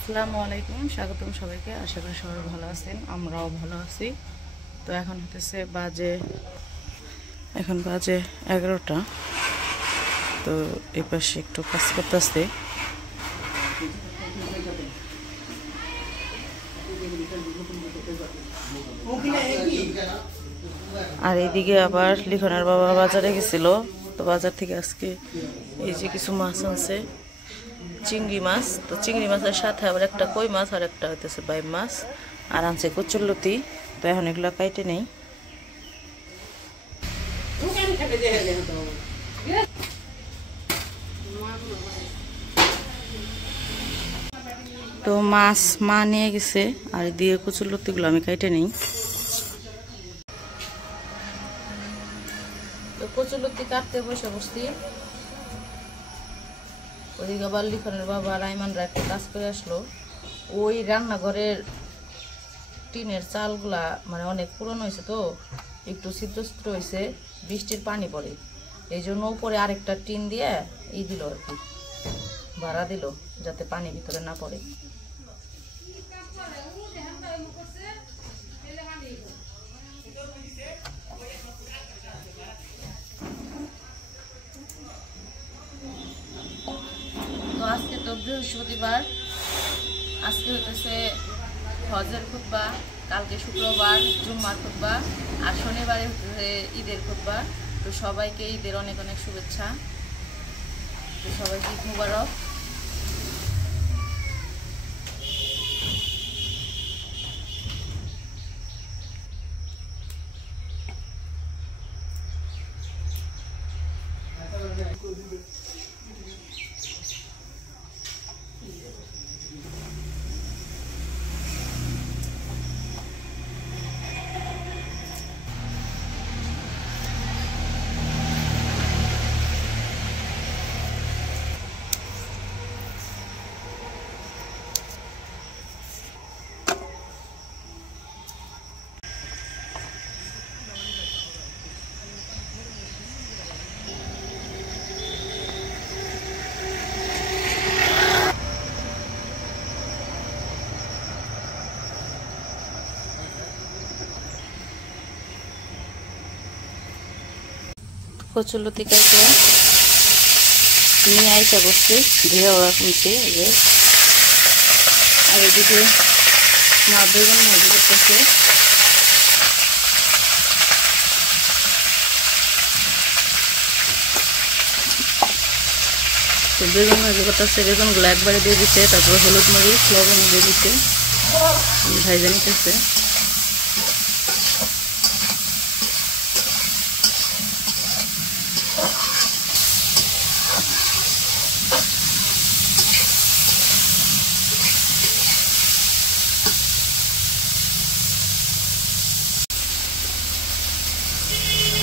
আসসালামু আলাইকুম, স্বাগতম সবাইকে। আশা করি সবাই ভালো আছেন, আমরাও ভালো আছি। তো এখন বাজে 11টা। তো এই পাশে একটু কাজ করতেছে। আর এইদিকে আবার লিখনের বাবা বাজারে গেছিল। তো বাজার থেকে আজকে এই যে কিছু মাছ আনছে, চিংড়ি মাছ। তো চিংড়ি মাছের সাথে আবার একটা কই মাছ আর একটা হইতেছে বাইম মাছ, আর আনছে কচুরলতি। তো এখন এগুলো কাইটে নেই। তো মাছ মা নিয়ে গেছে, আর দিয়ে কচুরলতিগুলো আমি কাইটে নেই। তো কচুরলতি কাটতে বসে বসছি। ওইদিকে আবার লিখনের বাবা রাইমানরা একটা কাজ করে আসলো। ওই রান্নাঘরের টিনের চালগুলা মানে অনেক পুরনো হয়েছে, তো একটু ছিদ্র ছিদ্র হয়েছে, বৃষ্টির পানি পড়ে। এই জন্য উপরে আরেকটা টিন দিয়ে দিল আর কি, ভাড়া দিল যাতে পানি ভিতরে না পড়ে। তো আজকে তো বৃহস্পতিবার, আজকে হইতেছে হজের খুতবা, কালকে শুক্রবার জুম্মার খুতবা, আর শনিবারে হচ্ছে ঈদের খুতবা। তো সবাইকে ঈদের অনেক অনেক শুভেচ্ছা। তো সবাইকে ঈদ মুবারক। কচুরলতি কাইটে নিয়ে আইসা বসছে, ধুয়ে ওরা কমছে। আর এদিকে মা বেগুন ভাজি করতেছে। তো বেগুন ভাজি করতেছে, বেগুনগুলো একবারে দিয়ে দিচ্ছে, তারপর হলুদ মরিচ লবণ দিয়ে দিচ্ছে, ভাইজা নিতেছে।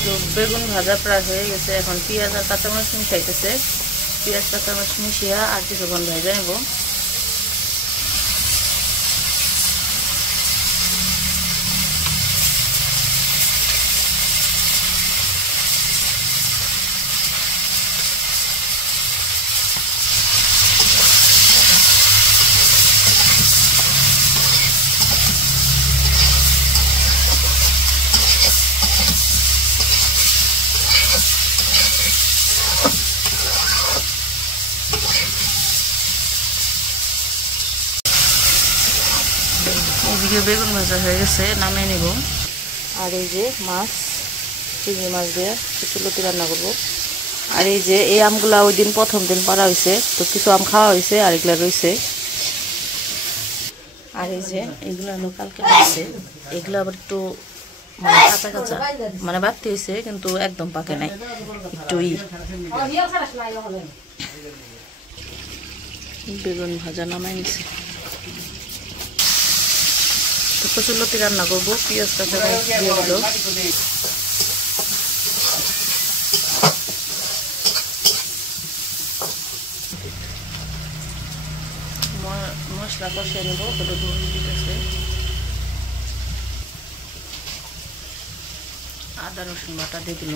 তো বেগুন ভাজা প্রায় হয়ে গেছে, এখন পেঁয়াজ আর কাঁচামরিচ মিশাইতেছে। পেঁয়াজ কাঁচামরিচ মিশিয়া আর কিছুক্ষণ ভেজে নেব। এদিকে বেগুন ভাজা হয়ে গেছে, নামিয়ে নিব। আর এই যে মাছ, চিংড়ি মাছ দিয়ে কচুরলতি রান্না করব। আর এই যে এই আমগুলা ওই দিন প্রথম দিন পাড়া হয়েছে, তো কিছু আম খাওয়া হয়েছে আর এগুলা রয়েছে। আর এই যে এগুলো হলো কালকে হয়েছে, এগুলো আবার একটু মানে কাঁচা কাঁচা মানে বাড়তি হয়েছে, কিন্তু একদম পাকে নাই, একটু বেগুন ভাজা নামাই নিছে। তো কচুরলতি রান্না করবো, পেঁয়াজ কাঁচা দিয়ে দিল। মশলা কষিয়ে নেব, হলুদ মরিচ দিতেছে, আদা রসুন বাটা দিয়ে দিল।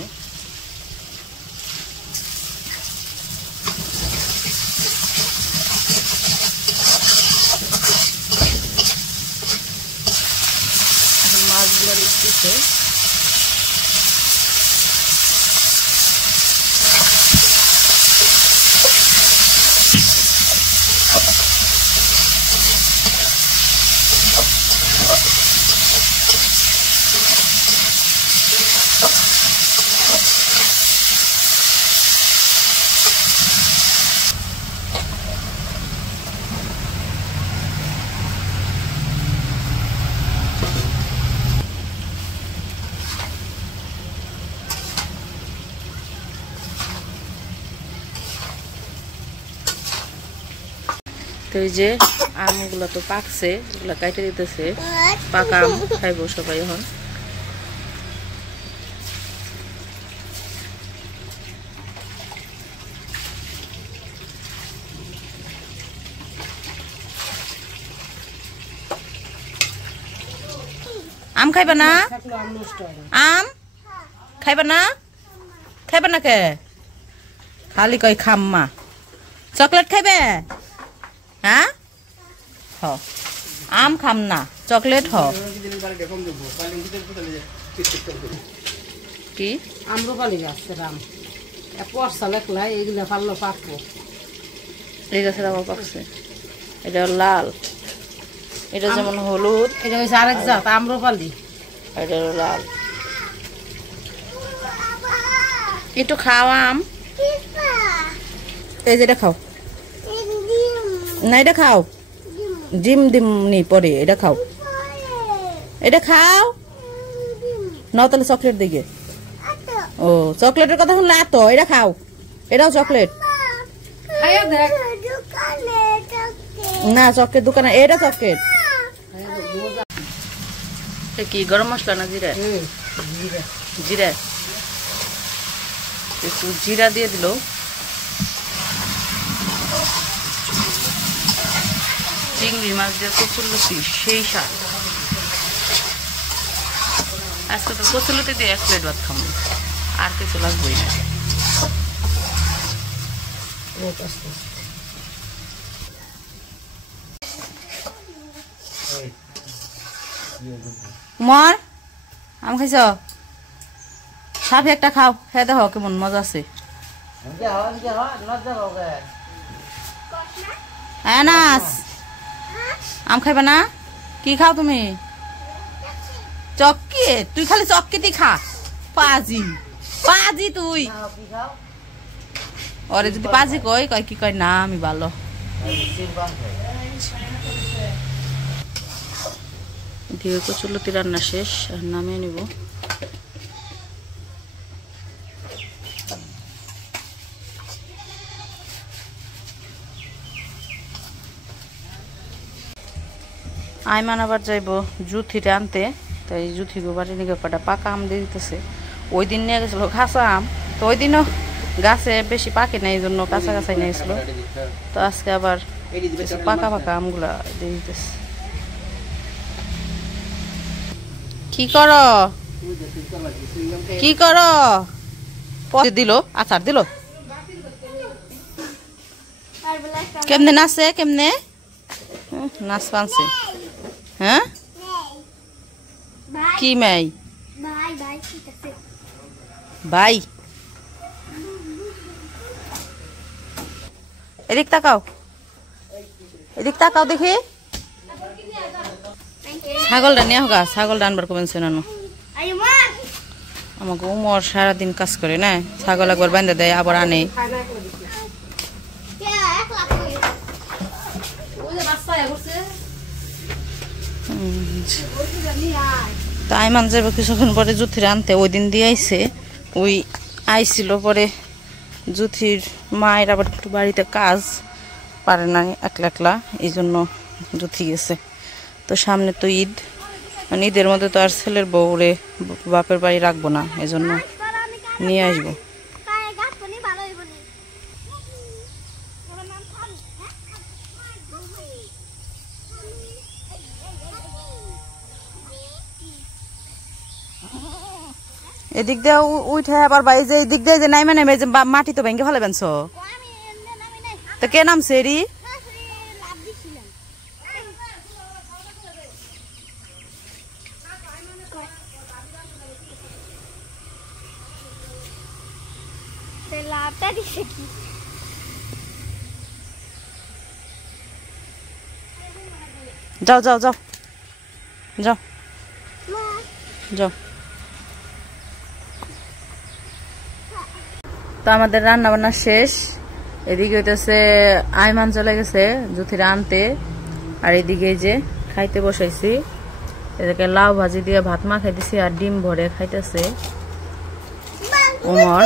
হচ্ছে। তো এই যে আমগুলো তো পাকছে, এগুলো কাটে দিতেছে, পাকা আম খাইবো সবাই এখন। আম খাইবা না? আম খাইবা না? খাইবা না কে? খালি কই খাম্মা। চকলেট খাইবে? হ্যাঁ হ, আম খাম না, চকলেট হ। কি আম্রপালি গাছ রাম পরশা লেখলা এগুলা পারলো পাকবো। এই গাছের আবার পাকছে, এটা লাল, এটা যেমন হলুদ, এটা হচ্ছে আরেক জাত আম্রপালি, এটা লাল। একটু খাও আম, এই যেটা খাও না, এটা খাও, ডিম ডিম নি পরে এটা খাও, এটা খাও নাও তাহলে চকলেট দিকে। ও চকলেটের কথা শুনলে এত, এটা খাও, এটাও চকলেট না, চকলেট দোকানে এটা চকলেট। কি গরম মশলা না জিরা? জিরা, একটু জিরা দিয়ে দিল। চিংড়ি মাছ দিয়ে কচুরলতি, সেই স্বাদ। আজকে তো কচুরলতি দিয়ে 1 প্লেট ভাত খাবো, আর কিছু লাগবেই না। মর আম খাইছ? সাপ একটা খাও, খেয়ে দেখো কেমন মজা আছে। নাস আম খাইবা না? কি খাও তুমি? চক্কি? তুই খালি চক্কিটি খা, পাজি পাজি তুই। ওরে যদি পাজি কই কয় কি কয় না আমি ভালো। দিয়ে কচুরলতি রান্না শেষ, নামিয়ে নিব। আইমান আবার যাইব জুথিটা আনতে, তাই জুথি গোবারে নিয়ে কটা পাকা আম দিয়ে দিতেছে। ওই দিন নিয়ে গেছিল কাঁচা আম, তো ওই দিনও গাছে বেশি পাকে না, এই জন্য কাঁচা কাঁচাই নিয়ে গেছিল। তো আজকে আবার পাকা পাকা আমগুলা দিয়ে দিতেছে। কি করো কি করো? দিল আচার দিল, কেমনে নাচে, কেমনে নাচ পানছে? হ্যাঁ কি মেয়ে ভাই? এদিক তাকাও, এদিক তাকাও দেখি। ছাগলটা নিয়ে হোক, ছাগলটা আনবার কবেন শোনানো। আমাকে উমর সারাদিন কাজ করে না, ছাগল একবার বান্ধে দেয় আবার আনে। তাই মান যাবো কিছুক্ষণ পরে জুথির আনতে, ওই দিন দিয়ে আইসে, ওই আইছিল পরে জুথির মায়ের আবার একটু বাড়িতে কাজ পারে না একলা একলা, এই জন্য জুথি গেছে। তো সামনে তো ঈদ, মানে ঈদের মধ্যে তো আর ছেলের বউরে বাপের বাড়ি রাখবো না, এই জন্য নিয়ে আসবো। এদিক দিয়ে উঠে আবার বাই যে এদিক দিয়ে যে নাইমে নেমে যে মাটি তো ভেঙে ফেলে বেনছো, তো কে নামছে এরি? লাভটা দিছে কি যাও যাও যাও যাও যাও। তো আমাদের রান্না বান্না শেষ। এদিকে হইতেছে আইমান চলে গেছে জুথিরা আনতে, আর এদিকে যে খাইতে বসাইছি। এদিকে লাউ ভাজি দিয়ে ভাত মাখাই দিছি আর ডিম ভরে খাইতেছে ওমর।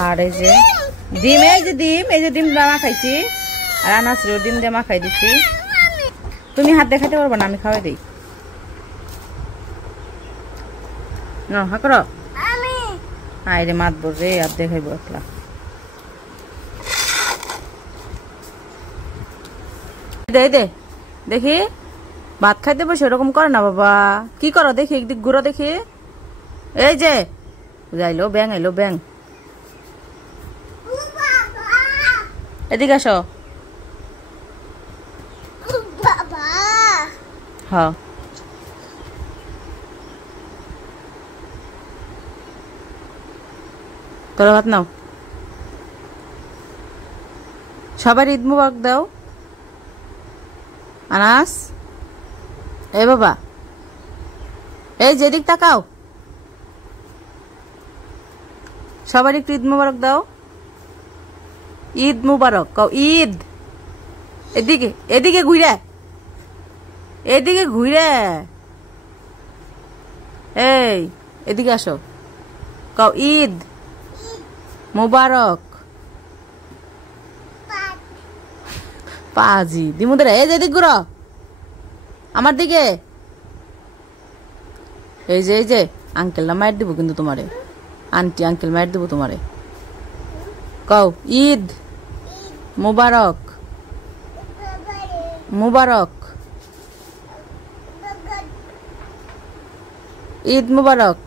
আর এই যে ডিম, এই যে ডিম মাখাইছি আর আনাসিরও ডিম দিয়ে মাখাই দিছি। তুমি হাত দিয়ে খাইতে পারবো না, আমি খাওয়াই দিই। না হা করো আরে মাতবো রে, আর দেখাইবো একলা। দে দেখি ভাত খাইতে বসে এরকম করে না বাবা। কি করো দেখি, একদিক ঘুরো দেখি। এই যে যাইলো ব্যাং, আইলো ব্যাং। এদিকে আসো। হ্যাঁ তোরা ভাত নাও। সবার ঈদ মুবারক দাও। আনাস এ বাবা, এই যেদিক তাকাও। সবার একটু ঈদ মুবারক দাও। ঈদ মুবারক কও, ঈদ। এদিকে এদিকে ঘুরে, এদিকে ঘুরে, এই এদিকে আসো, কও ঈদ মুবারক। পাজি দিমুদের এই যে দিক ঘুরো আমার দিকে। এই যে আঙ্কেলটা মার দিব কিন্তু তোমারে, আন্টি আঙ্কেল মার দিব তোমারে। কও ঈদ মুবারক, মুবারক, ঈদ মুবারক।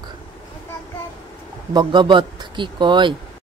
ভগবত কি কয়।